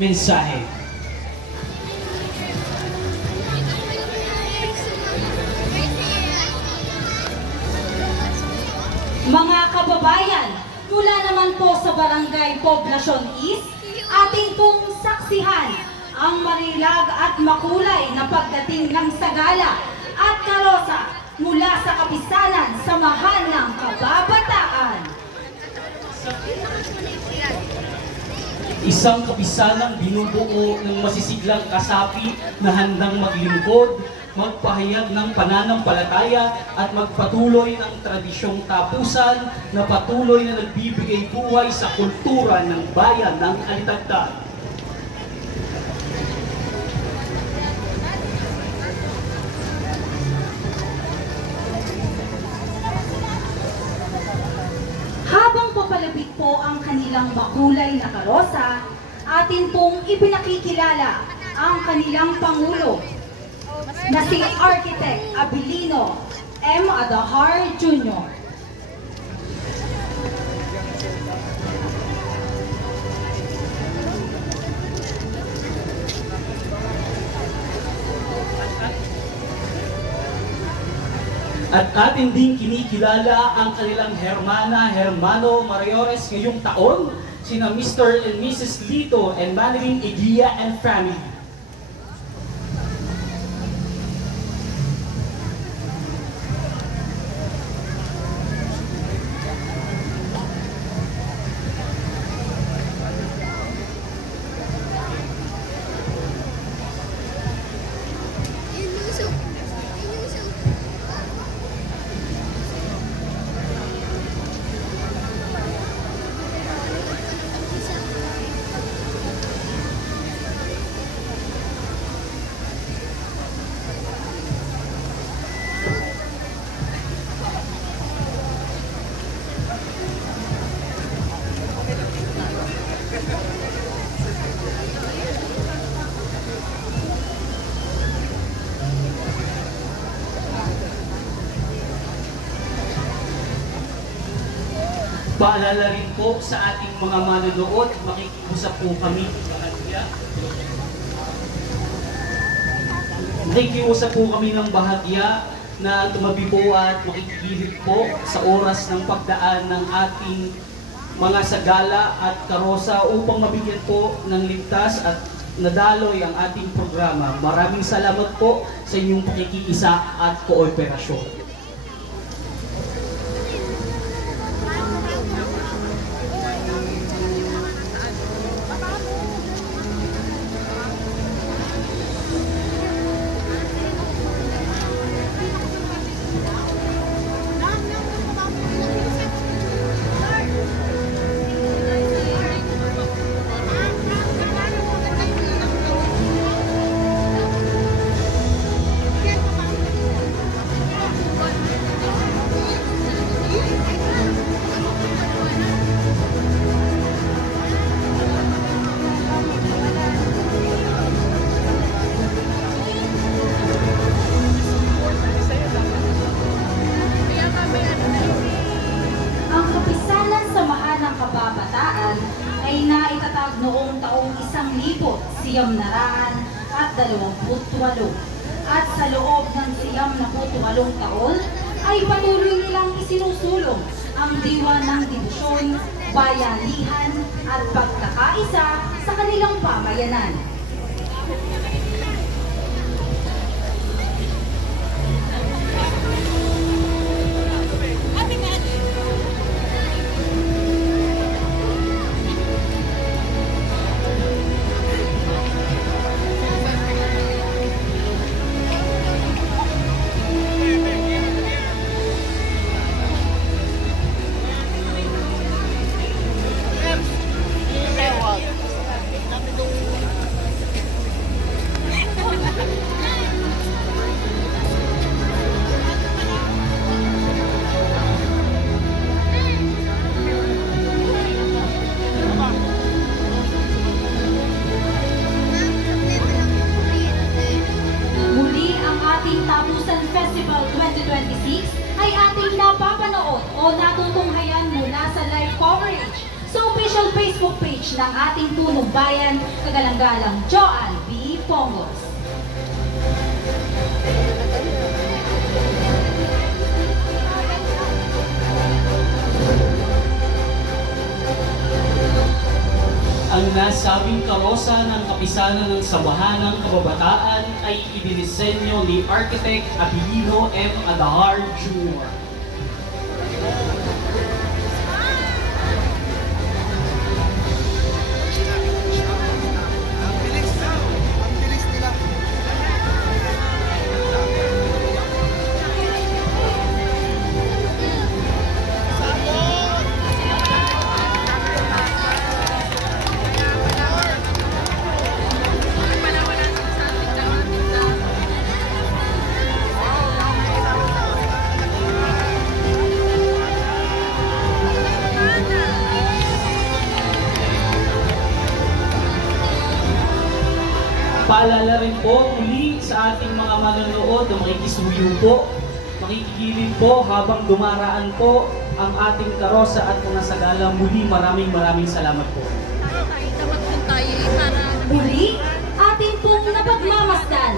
mensahe. Mga kababayan, mula naman po sa Barangay Poblacion East, ating pong saksihan ang marilag at makulay na pagdating ng sagala at karosa mula sa kapisanan Samahan ng Kababataan. Isang kapisanang binubuo ng masisiglang kasapi na handang maglingkod, magpahayag ng pananampalataya at magpatuloy ng tradisyong tapusan na patuloy na nagbibigay buhay sa kultura ng bayan ng Alitagtag. Habang papalapit po ang kanilang makulay na karosa, atin pong ipinakikilala ang kanilang Pangulo na si Architect Abilino M. Adahar Jr. At atin din kinikilala ang kanilang hermano mayores ngayong taon, sina Mr. and Mrs. Lito and Manilyn Eguia and family. Paalala rin po sa ating mga manonood, makikiusap po kami bahagya. Makikiusap po kami ng bahagya na tumabi po at makikigilid po sa oras ng pagdaan ng ating mga sagala at karosa upang mabigyan po ng ligtas at nadaloy ang ating programa. Maraming salamat po sa inyong pakikiisa at kooperasyon. Kababataan ay naitatag noong taong 1928 at sa loob ng 98 taon ay patuloy nilang isinusulong ang diwa ng dibusyon, bayanihan at pagkakaisa sa kanilang pamayanan. Festival 2026 ay ating napapanood o natutunghayan mula sa live coverage sa official Facebook page stage ng ating punong bayan, kagalang-galang Joan B. Pongos. Ang nasabing karosa ng kapisanan ng Sambahanang Kababataan ay idinisenyo ni Architect Abilino M. Adahar Jr. Ang bilis nila. Paalala rin po muli sa ating mga manonood na makikisuyo po, makikigilid po habang dumaraan po ang ating karosa at mga sagala. Muli maraming salamat po. Muli, atin pong napagmamasdan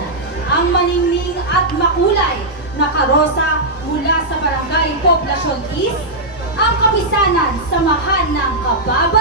ang maningning at makulay na karosa mula sa Barangay Poblacion East, ang kapisanan Samahan ng Kabab